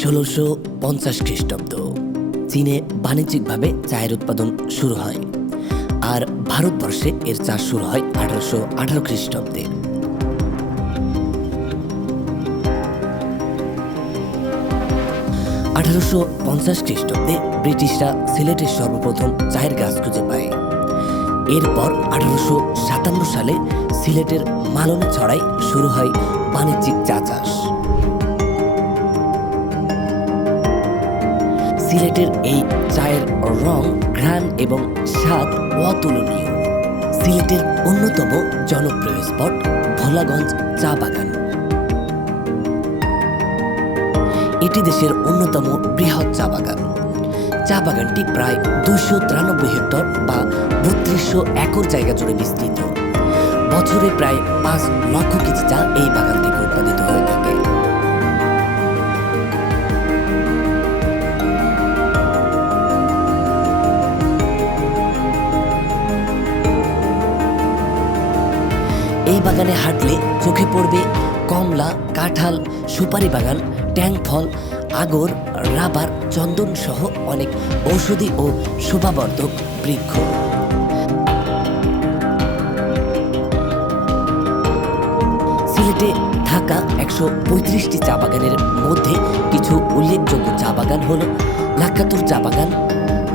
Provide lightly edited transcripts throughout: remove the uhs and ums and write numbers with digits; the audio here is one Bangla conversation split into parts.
1650 খ্রিস্টাব্দ চীনে বাণিজ্যিকভাবে চায়ের উৎপাদন শুরু হয়, আর ভারতবর্ষে এর চাষ শুরু হয় 1818 খ্রিস্টাব্দে। 1850 খ্রিস্টাব্দে ব্রিটিশরা সিলেটের সর্বপ্রথম চায়ের গাছ খুঁজে পায়। এরপর 1857 সালে সিলেটের মালনে ছড়ায় শুরু হয় বাণিজ্যিক চা চাষ। সিলেটের এই চায়ের রং, ঘ্রাণ এবং স্বাদ অতুলনীয়। সিলেটের অন্যতম জনপ্রিয় স্পট ভোলাগঞ্জ চা বাগান। এটি দেশের অন্যতম বৃহৎ চা বাগান। চা বাগানটি প্রায় 293 হেক্টর বা 3200 একর জায়গা জুড়ে বিস্তৃত। বছরে প্রায় 5 লক্ষ কেজি চা এই বাগান থেকে উৎপাদিত হয়ে থাকে। এই বাগানে হাঁটলে চোখে পড়বে কমলা, কাঁঠাল, সুপারি বাগান, ট্যাং ফল, আগর, রাবার, চন্দন সহ অনেক ঔষধি ও শোভাবর্ধক বৃক্ষ। সিলেটে থাকা 135টি চা বাগানের মধ্যে কিছু উল্লেখযোগ্য চা বাগান হল লাক্কাতুর চা বাগান,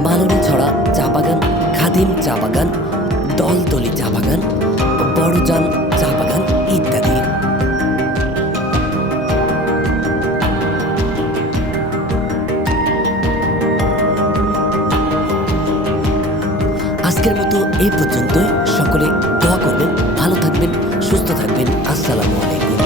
মালনী ছড়া চা বাগান, খাদিম চা বাগান, দলতলি চা বাগান, বড়জান চা বাগান ইত্যাদি। আজকের মতো এই পর্যন্তই। সকলে দোয়া করবেন, ভালো থাকবেন, সুস্থ থাকবেন। আসসালামু আলাইকুম।